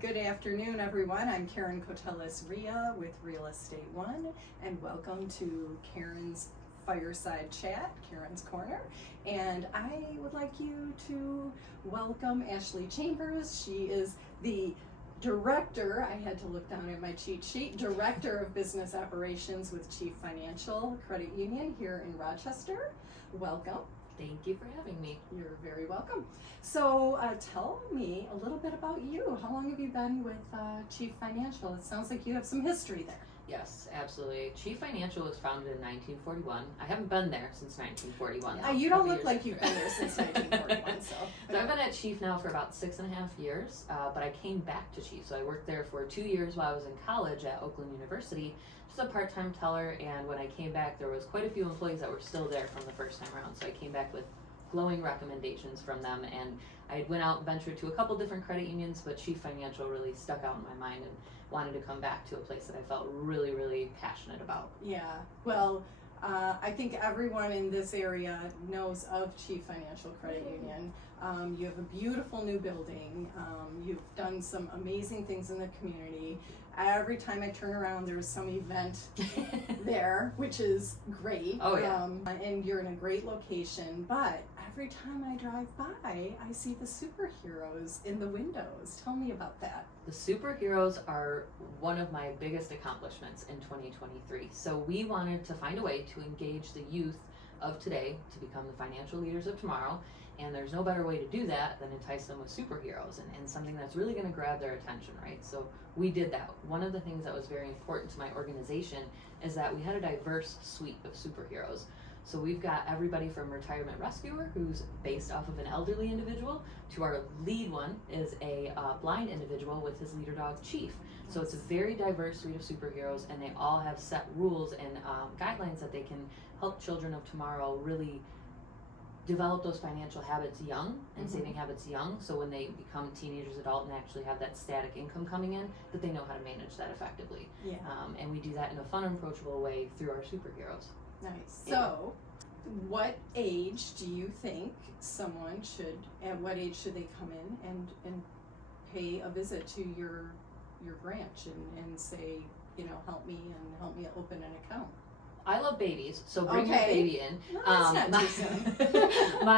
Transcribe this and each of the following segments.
Good afternoon, everyone. I'm Caron Koteles Riha with Real Estate One, and welcome to Caron's Fireside Chat, Caron's Corner. And I would like you to welcome Ashley Chambers. She is the Director, I had to look down at my cheat sheet, Director of Business Operations with Chief Financial Credit Union here in Rochester. Welcome. Thank you for having me. You're very welcome. So tell me a little bit about you. How long have you been with Chief Financial? It sounds like you have some history there. Yes, absolutely. Chief Financial was founded in 1941. I haven't been there since 1941. You don't look like you've been there since 1941. So I've been at Chief now for about 6.5 years, but I came back to Chief. So I worked there for 2 years while I was in college at Oakland University, just a part-time teller, and when I came back there was quite a few employees that were still there from the first time around. So I came back with glowing recommendations from them, and I went out and ventured to a couple different credit unions, but Chief Financial really stuck out in my mind and wanted to come back to a place that I felt really, really passionate about. Yeah, well, I think everyone in this area knows of Chief Financial Credit Union. You have a beautiful new building. You've done some amazing things in the community. Every time I turn around, there's some event there, which is great. Oh, yeah. And you're in a great location, but every time I drive by, I see the superheroes in the windows. Tell me about that. The superheroes are one of my biggest accomplishments in 2023. So we wanted to find a way to engage the youth of today to become the financial leaders of tomorrow. And there's no better way to do that than entice them with superheroes and something that's really going to grab their attention, right? So we did that. One of the things that was very important to my organization is that we had a diverse suite of superheroes. So we've got everybody from retirement rescuer, who's based off of an elderly individual, to our lead one is a blind individual with his leader dog, Chief. So it's a very diverse suite of superheroes, and they all have set rules and guidelines that they can help children of tomorrow really develop those financial habits young and saving habits young, so when they become teenagers, adult, and actually have that static income coming in, that they know how to manage that effectively. Yeah. And we do that in a fun and approachable way through our superheroes. Nice. So, what age do you think someone should, at what age should they come in and pay a visit to your branch and say, help me open an account? I love babies, so bring your baby in. No, that's not too soon.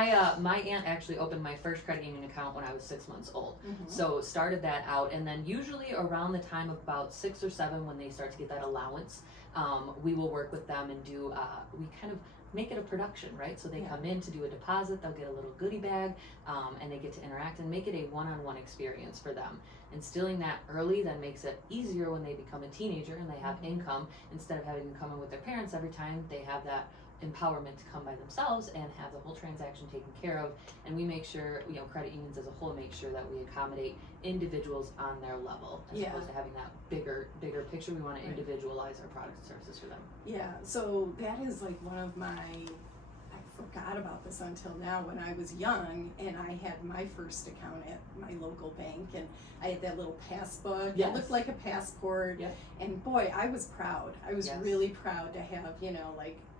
My aunt actually opened my first credit union account when I was 6 months old. So started that out, and then usually around the time of about 6 or 7, when they start to get that allowance, we will work with them and do, we kind of make it a production, right? So they come in to do a deposit, they'll get a little goodie bag, and they get to interact and make it a one-on-one experience for them. Instilling that early then makes it easier when they become a teenager and they have income, instead of having them come in with their parents every time. They have that empowerment to come by themselves and have the whole transaction taken care of. And we make sure, credit unions as a whole make sure that we accommodate individuals on their level, as opposed to having that bigger picture. We want to individualize our products and services for them. Yeah, so that is like one of my, I forgot about this until now, when I was young and I had my first account at my local bank, and I had that little passbook. It looked like a passport. And boy, I was proud. I was really proud to have,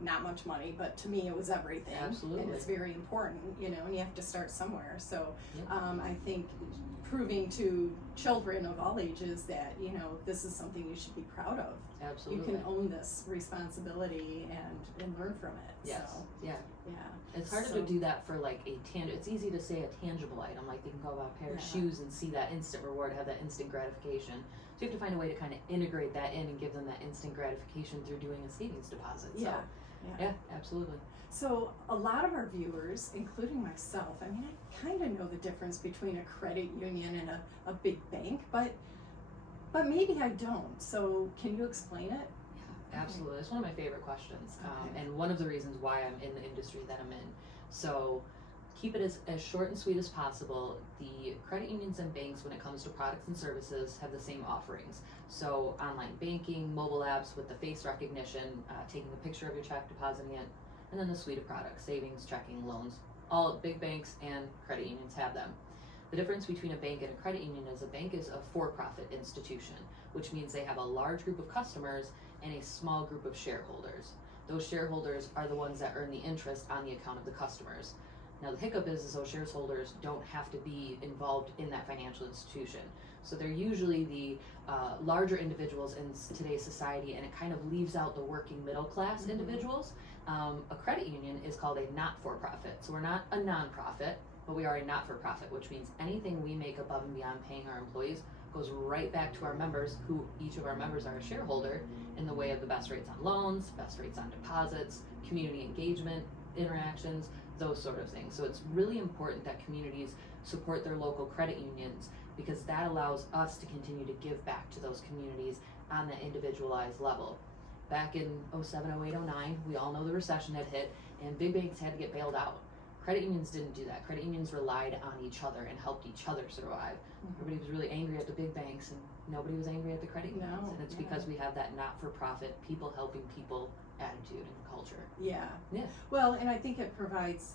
not much money, but to me it was everything. Absolutely. And it's very important, and you have to start somewhere. So I think proving to children of all ages that, this is something you should be proud of. Absolutely. You can own this responsibility and learn from it. Yes. So, yeah. It's harder So- to do that for like it's easy to say a tangible item, like they can go buy a pair of shoes and see that instant reward, have that instant gratification. So you have to find a way to kind of integrate that in and give them that instant gratification through doing a savings deposit. So, yeah, absolutely. So a lot of our viewers, including myself, I kind of know the difference between a credit union and a big bank, but maybe I don't. So can you explain it? Yeah, absolutely. It's one of my favorite questions, and one of the reasons why I'm in the industry that I'm in. So keep it as short and sweet as possible. The credit unions and banks, when it comes to products and services, have the same offerings. So online banking, mobile apps with the face recognition, taking a picture of your check, depositing it, and then the suite of products, savings, checking, loans. All big banks and credit unions have them. The difference between a bank and a credit union is a bank is a for-profit institution, which means they have a large group of customers and a small group of shareholders. Those shareholders are the ones that earn the interest on the account of the customers. Now the hiccup is those shareholders don't have to be involved in that financial institution. So they're usually the larger individuals in today's society, and it kind of leaves out the working middle class individuals. A credit union is called a not-for-profit. So we're not a nonprofit, but we are a not-for-profit, which means anything we make above and beyond paying our employees goes right back to our members, who each of our members are a shareholder, in the way of the best rates on loans, best rates on deposits, community engagement, interactions, those sort of things. So it's really important that communities support their local credit unions, because that allows us to continue to give back to those communities on the individualized level. Back in 07, 08, 09, we all know the recession had hit and big banks had to get bailed out. Credit unions didn't do that. Credit unions relied on each other and helped each other survive. Everybody was really angry at the big banks, and nobody was angry at the credit unions. And it's because we have that not-for-profit, people helping people attitude and culture. Yeah. Yeah. Well, and I think it provides,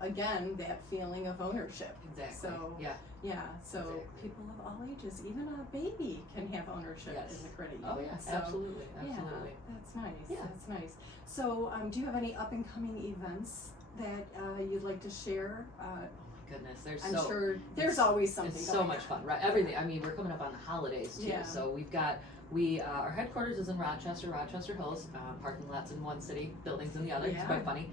again, that feeling of ownership. Exactly. So, yeah. So exactly. people of all ages, even a baby, can have ownership in the credit union. Oh yeah, so, absolutely. Yeah, that's nice. Yeah. That's nice. So, do you have any up and coming events that you'd like to share? Goodness, I'm sure there's always something. It's so much fun, right? Everything. I mean, we're coming up on the holidays too, so we've got our headquarters is in Rochester Hills, parking lots in one city, buildings in the other. It's quite funny.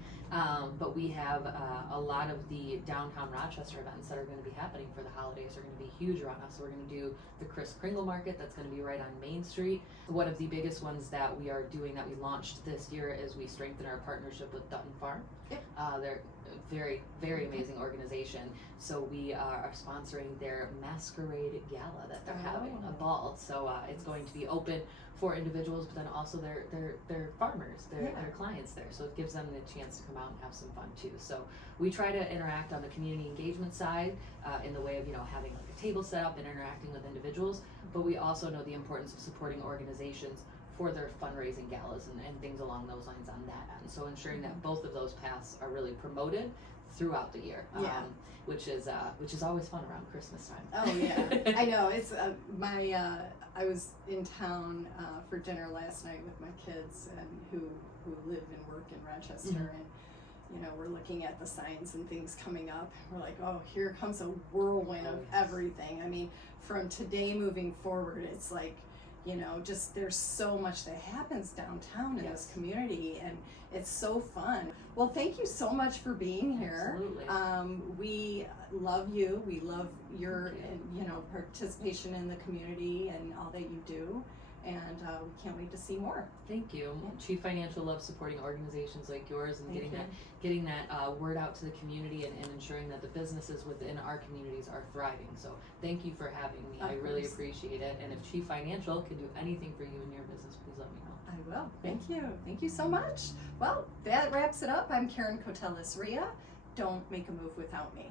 But we have a lot of the downtown Rochester events that are going to be happening for the holidays are going to be huge around us. So we're going to do the Kris Kringle Market that's going to be right on Main Street. One of the biggest ones that we are doing that we launched this year is we strengthen our partnership with Dutton Farm. They're a very, very amazing organization. So we are sponsoring their Masquerade Gala that they're having, a ball. So it's going to be open for individuals, but then also their farmers, their clients there. So it gives them the chance to come out and have some fun too. So we try to interact on the community engagement side in the way of having like a table set up and interacting with individuals. But we also know the importance of supporting organizations for their fundraising galas and things along those lines on that end. So ensuring that both of those paths are really promoted throughout the year, which is always fun around Christmas time. Oh yeah, I know. It's I was in town for dinner last night with my kids and who live and work in Rochester, and we're looking at the signs and things coming up. We're like, oh, here comes a whirlwind of everything. I mean, from today moving forward, it's like, just there's so much that happens downtown in this community, and it's so fun. Well, thank you so much for being here. Absolutely. We love you. We love your participation in the community and all that you do, and we can't wait to see more. Thank you. Chief Financial loves supporting organizations like yours and getting that word out to the community and ensuring that the businesses within our communities are thriving. So thank you for having me. I really appreciate it. And if Chief Financial can do anything for you in your business, please let me know. I will. Thank you. Thank you so much. Well, that wraps it up. I'm Caron Koteles Riha. Don't make a move without me.